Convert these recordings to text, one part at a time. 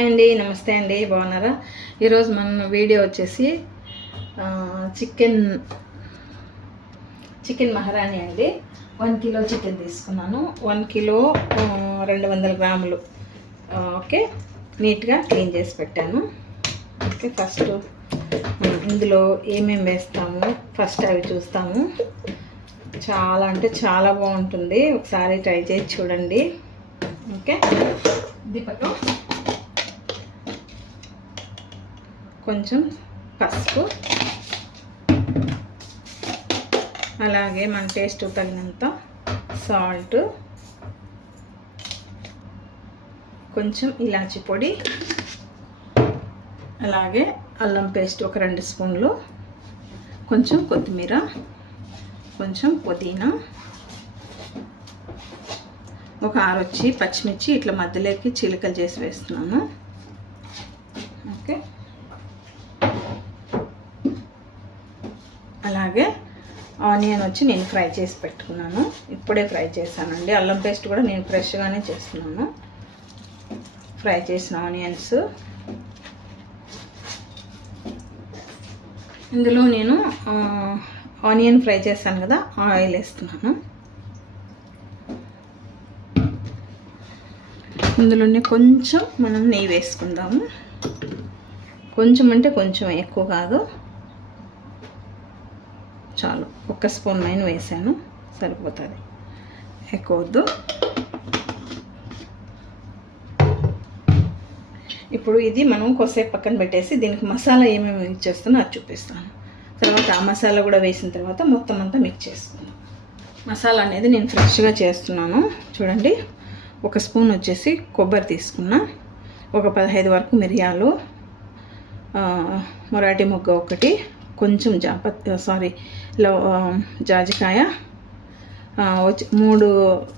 అండి నమస్తే అండి బాగున్నారా? ఈరోజు మన వీడియో వచ్చేసి చికెన్ చికెన్ మహారాణి అండి. వన్ కిలో చికెన్ తీసుకున్నాను. వన్ కిలో రెండు వందల గ్రాములు. ఓకే? నీట్గా క్లీన్ చేసి పెట్టాను. ఓకే ఫస్ట్ ఇందులో ఏమేమి వేస్తాము? ఫస్ట్ అవి చూస్తాము. చాలా అంటే చాలా బాగుంటుంది. ఒకసారి ట్రై చేసి చూడండి. ఓకే? దీపకు కొంచెం పసుపు. అలాగే మన టేస్ట్ తగినంత సాల్ట్. కొంచెం ఇలాచి పొడి. అలాగే అల్లం పేస్ట్ ఒక రెండు స్పూన్లు. కొంచెం కొత్తిమీర. కొంచెం పుదీనా. ఒక ఆరొచ్చి పచ్చిమిర్చి ఇట్లా మధ్యలోకి చీలికలు చేసి వేస్తున్నాను ఓకే అలాగే ఆనియన్ వచ్చి నేను ఫ్రై చేసి పెట్టుకున్నాను. ఇప్పుడే ఫ్రై చేశానండి. అల్లం పేస్ట్ కూడా నేను ఫ్రెష్గానే చేస్తున్నాను. ఫ్రై చేసిన ఆనియన్స్. ఇందులో నేను ఆనియన్ ఫ్రై చేశాను కదా ఆయిల్ వేస్తున్నాను. ఇందులోనే కొంచెం మనం నెయ్యి వేసుకుందాము. కొంచెం అంటే కొంచెం ఎక్కువ కాదు. చాలు. ఒక స్పూన్ నైన్ వేసాను. సరిపోతుంది. ఎక్కువ వద్దు ఇప్పుడు ఇది మనం కొద్దిసేపు పక్కన పెట్టేసి దీనికి మసాలా ఏమేమి మిక్స్ చేస్తున్నా అది చూపిస్తాను. తర్వాత ఆ మసాలా కూడా వేసిన తర్వాత మొత్తం అంతా మిక్స్ చేసుకుందాం మసాలా అనేది నేను ఫ్రెష్గా చేస్తున్నాను. చూడండి. ఒక స్పూన్ వచ్చేసి కొబ్బరి తీసుకున్నా. ఒక పదహైదు వరకు మిరియాలు మొరాటి మొగ్గ ఒకటి కొంచెం జాపత్ uh, సారీ లవ్ um, జాజికాయ uh, వచ్చి మూడు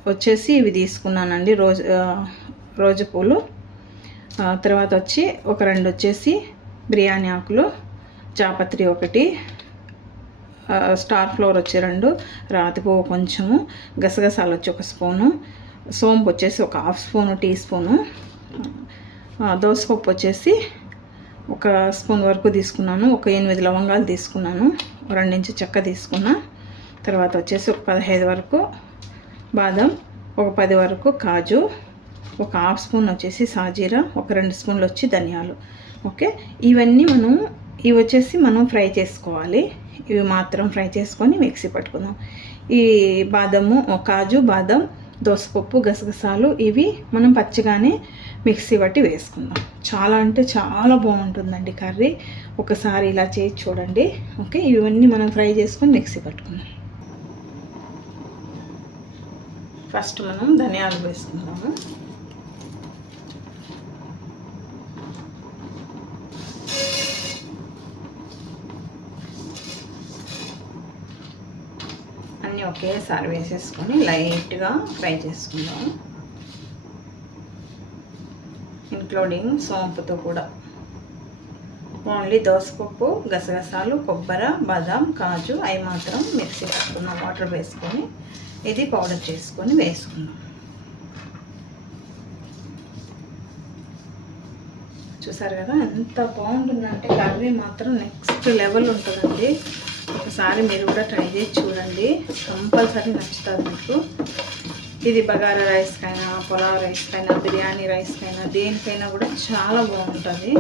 వచ్చేసి ఇవి తీసుకున్నానండి. రోజు uh, రోజు పూలు. తర్వాత వచ్చి ఒక రెండు వచ్చేసి బిర్యానీ ఆకులు జాపత్రి ఒకటి స్టార్ ఫ్లోర్ వచ్చి రెండు రాతి కొంచెము గసగసాలు వచ్చి ఒక స్పూను సోంపు వచ్చేసి ఒక హాఫ్ స్పూను టీ స్పూను దోసపప్పు వచ్చేసి ఒక స్పూన్ వరకు తీసుకున్నాను ఒక ఎనిమిది లవంగాలు తీసుకున్నాను రెండించి చెక్క తీసుకున్నా తర్వాత వచ్చేసి ఒక పదహైదు వరకు బాదం ఒక పది వరకు కాజు ఒక హాఫ్ స్పూన్ వచ్చేసి సాజీరా ఒక రెండు స్పూన్లు వచ్చి ధనియాలు. ఓకే? ఇవన్నీ మనం ఇవి వచ్చేసి మనం ఫ్రై చేసుకోవాలి. ఇవి మాత్రం ఫ్రై చేసుకొని మిక్సీ పట్టుకుందాం. ఈ బాదము కాజు బాదం దోసపప్పు గసగసాలు ఇవి మనం పచ్చిగానే మిక్సీ పట్టి వేసుకుందాం. చాలా అంటే చాలా బాగుంటుందండి కర్రీ. ఒకసారి ఇలా చేసి చూడండి. ఓకే ఇవన్నీ మనం ఫ్రై చేసుకొని మిక్సీ పట్టుకుందాం. ఫస్ట్ మనం ధనియాలు వేసుకుందాము అన్నీ ఒకేసారి వేసేసుకొని లైట్గా ఫ్రై చేసుకుందాము ఇంక్లూడింగ్ సోంపుతో కూడా. ఓన్లీ దోసపప్పు గసగసాలు కొబ్బరి బాదాం కాజు అవి మాత్రం మిక్సీ పట్టుకున్నాం వాటర్ వేసుకొని ఇది పౌడర్ చేసుకొని వేసుకుందాం. చూసారు కదా ఎంత బాగుంటుందంటే కర్రీ మాత్రం నెక్స్ట్ లెవెల్ ఉంటుందండి. ఒకసారి మీరు కూడా ట్రై చేసి చూడండి. కంపల్సరీ నచ్చుతుంది మీకు. ఇది బగారా రైస్కైనా పులావ్ రైస్కైనా బిర్యానీ రైస్కైనా దేనికైనా కూడా చాలా బాగుంటుంది.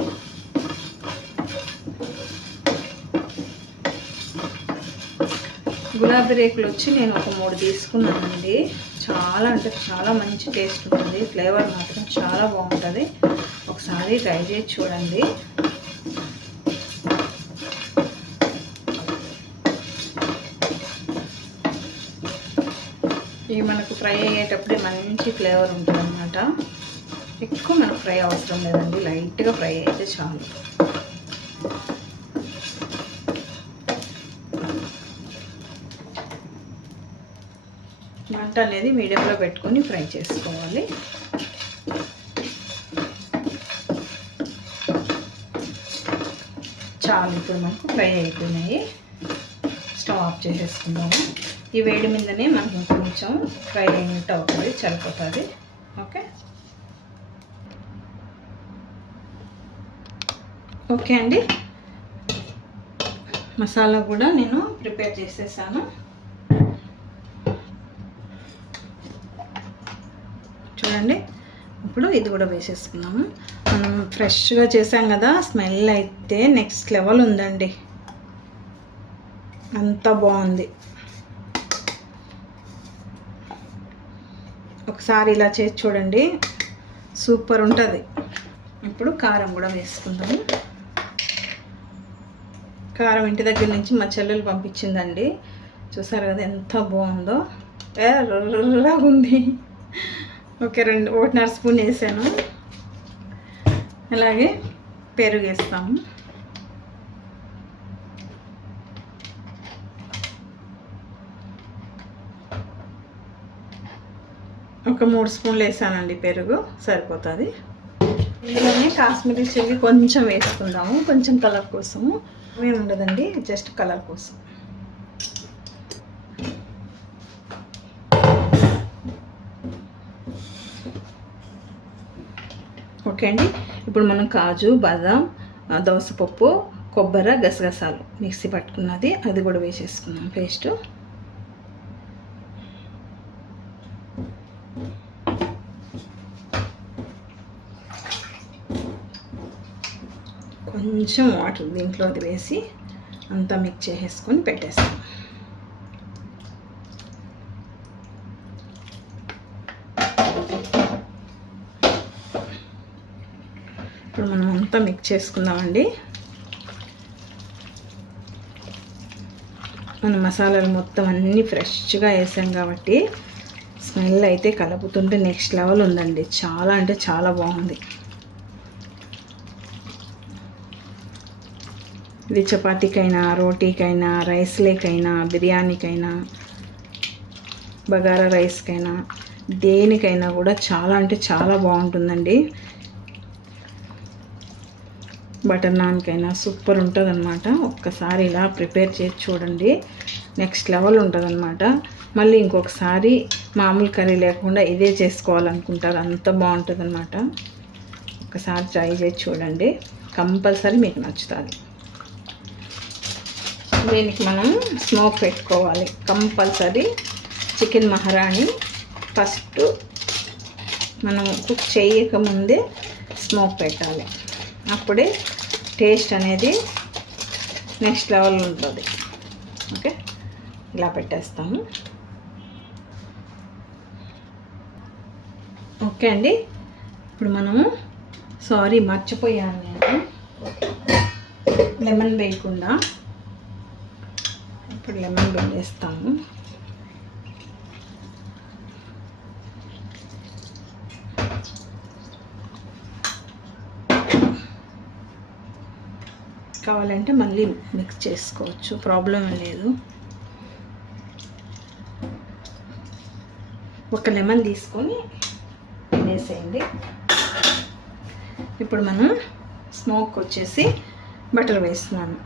గులాబీ రేకులు వచ్చి నేను ఒక మూడు తీసుకున్నానండి. చాలా అంటే చాలా మంచి టేస్ట్ ఉంటుంది. ఫ్లేవర్ మాత్రం చాలా బాగుంటుంది. ఒకసారి ట్రై చేసి చూడండి. ఫ్రై అయ్యేటప్పుడే మంచి ఫ్లేవర్ ఉంటుంది అనమాట ఎక్కువ మనకు ఫ్రై అవసరం లేదండి లైట్గా ఫ్రై అయితే చాలు. మంట అనేది మీడియంలో పెట్టుకొని ఫ్రై చేసుకోవాలి. చాలు ఇప్పుడు మనకు ఫ్రై అయిపోయినాయి. స్టవ్ ఆఫ్ చేసేసుకుందాము. ఈ వేడి మీదనే మనకు కొంచెం ఫ్రై అయినట్టు అవుతుంది సరిపోతుంది ఓకే? ఓకే అండి. మసాలా కూడా నేను ప్రిపేర్ చేసేసాను. చూడండి. ఇప్పుడు ఇది కూడా వేసేసుకున్నాము మనం ఫ్రెష్గా చేసాం కదా స్మెల్ అయితే నెక్స్ట్ లెవెల్ ఉందండి. అంత బాగుంది. ఒకసారి ఇలా చేసి చూడండి. సూపర్ ఉంటుంది. ఇప్పుడు కారం కూడా వేసుకుందాము. కారం ఇంటి దగ్గర నుంచి మా చెల్లెలు పంపించిందండి. చూసారు కదా ఎంత బాగుందో. ఎర్రగా ఉంది. ఓకే రెండు ఒకటిన్నర స్పూన్ వేసాను. అలాగే పెరుగు వేస్తాము. ఒక మూడు స్పూన్లు వేసానండి పెరుగు సరిపోతుంది. ఇందులోనే కాశ్మీరీ చిల్లీ కొంచెం వేసుకుందాము కొంచెం కలర్ కోసము. ఏమి ఉండదండి జస్ట్ కలర్ కోసం. ఓకే అండి ఇప్పుడు మనం కాజు బాదం దోసపప్పు కొబ్బరి గసగసాలు మిక్సీ పట్టుకున్నది అది కూడా వేసేసుకున్నాం పేస్ట్. కొంచెం వాటర్ దీంట్లో అది వేసి అంతా మిక్స్ చేసేసుకొని పెట్టేస్తాం. ఇప్పుడు మనం అంతా మిక్స్ చేసుకుందామండి. మన మసాలాలు మొత్తం అన్నీ ఫ్రెష్గా వేసాం కాబట్టి స్మెల్ అయితే కలుపుతుంటే నెక్స్ట్ లెవెల్ ఉందండి. చాలా అంటే చాలా బాగుంది. ఇది చపాతీకైనా రోటీకైనా రైస్లేకైనా బిర్యానీకైనా బగారా రైస్కైనా దేనికైనా కూడా చాలా అంటే చాలా బాగుంటుందండి. బటర్ నాన్కైనా సూపర్ ఉంటుంది అనమాట ఒక్కసారి ఇలా ప్రిపేర్ చేసి చూడండి. నెక్స్ట్ లెవెల్ ఉంటుంది అనమాట మళ్ళీ ఇంకొకసారి మామూలు కర్రీ లేకుండా ఇదే చేసుకోవాలనుకుంటారు. అంత బాగుంటుంది అనమాట ఒకసారి ట్రై చేసి చూడండి. కంపల్సరీ మీకు నచ్చుతుంది. దీనికి మనం స్మోక్ పెట్టుకోవాలి. Compulsory chicken Maharani. ఫస్ట్ మనం కుక్ చేయకముందే స్మోక్ పెట్టాలి. అప్పుడే టేస్ట్ అనేది నెక్స్ట్ లెవెల్ ఉంటుంది. ఓకే? ఇలా పెట్టేస్తాము. ఓకే అండి? ఇప్పుడు మనము సారీ మర్చిపోయాను నేను. లెమన్ వేయకుండా. ఇప్పుడు లెమన్ వేస్తాము కావాలంటే మళ్ళీ మిక్స్ చేసుకోవచ్చు. ప్రాబ్లం లేదు. ఒక లెమన్ తీసుకొని వేసేయండి. ఇప్పుడు మనం స్మోక్ వచ్చేసి బటర్ వేస్తున్నాను.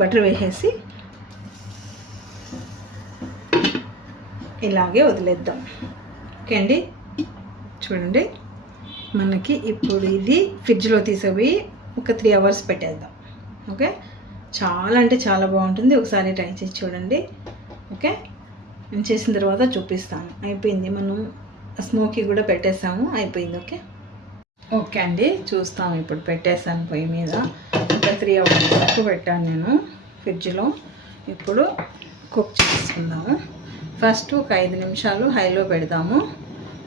బటర్ వేసేసి ఇలాగే వదిలేద్దాం. ఓకే అండి? చూడండి. మనకి ఇప్పుడు ఇది ఫ్రిడ్జ్లో తీసిపోయి ఒక త్రీ అవర్స్ పెట్టేద్దాం. ఓకే? చాలా అంటే చాలా బాగుంటుంది. ఒకసారి ట్రై చేసి చూడండి. ఓకే? నేను చేసిన తర్వాత చూపిస్తాను. అయిపోయింది. మనం స్మోకీ కూడా పెట్టేసాము. అయిపోయింది. ఓకే? ఓకే అండి. చూస్తాం. ఇప్పుడు పెట్టేసాను పొయ్యి మీద. ఒక త్రీ అవర్స్ వరకు పెట్టాను నేను ఫ్రిడ్జ్లో. ఇప్పుడు కుక్ చేసుకుందాము. ఫస్ట్ ఒక ఐదు నిమిషాలు హైలో పెడదాము.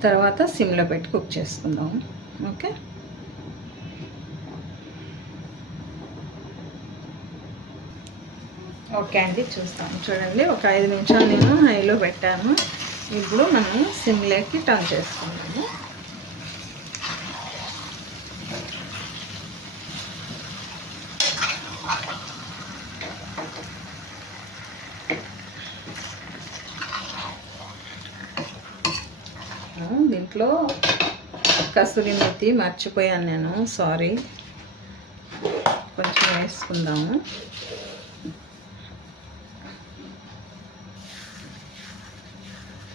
తర్వాత సిమ్లో పెట్టి కుక్ చేసుకుందాము ఓకే? ఓకే అండి చూస్తాం. చూడండి ఒక ఐదు నిమిషాలు నేను హైలో పెట్టాను. ఇప్పుడు మనం సిమ్లోకి టర్న్ చేసుకున్నాము దీంట్లో కసూరి మెత్తి మర్చిపోయాను నేను సారీ. కొంచెం వేసుకుందాము.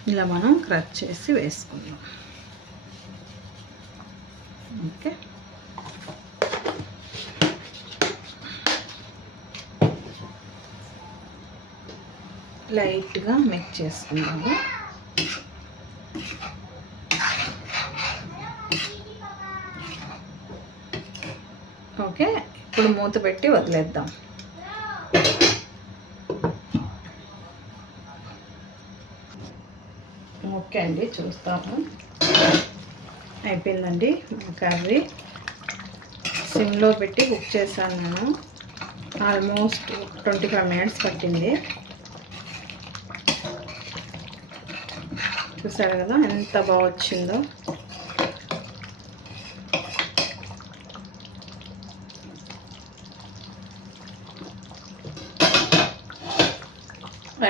ఇలా మనం క్రచ్ చేసి వేసుకుందాం. ఓకే? లైట్గా మిక్స్ చేసుకుందాము. ఇప్పుడు మూత పెట్టి వదిలేద్దాం. ఓకే అండి చూస్తాము. అయిపోయిందండి కర్రీ. సిమ్లో పెట్టి కుక్ చేశాను నేను. ఆల్మోస్ట్ ట్వంటీ ఫైవ్ మినిట్స్ పట్టింది. చూసారు కదా ఎంత బాగా వచ్చిందో.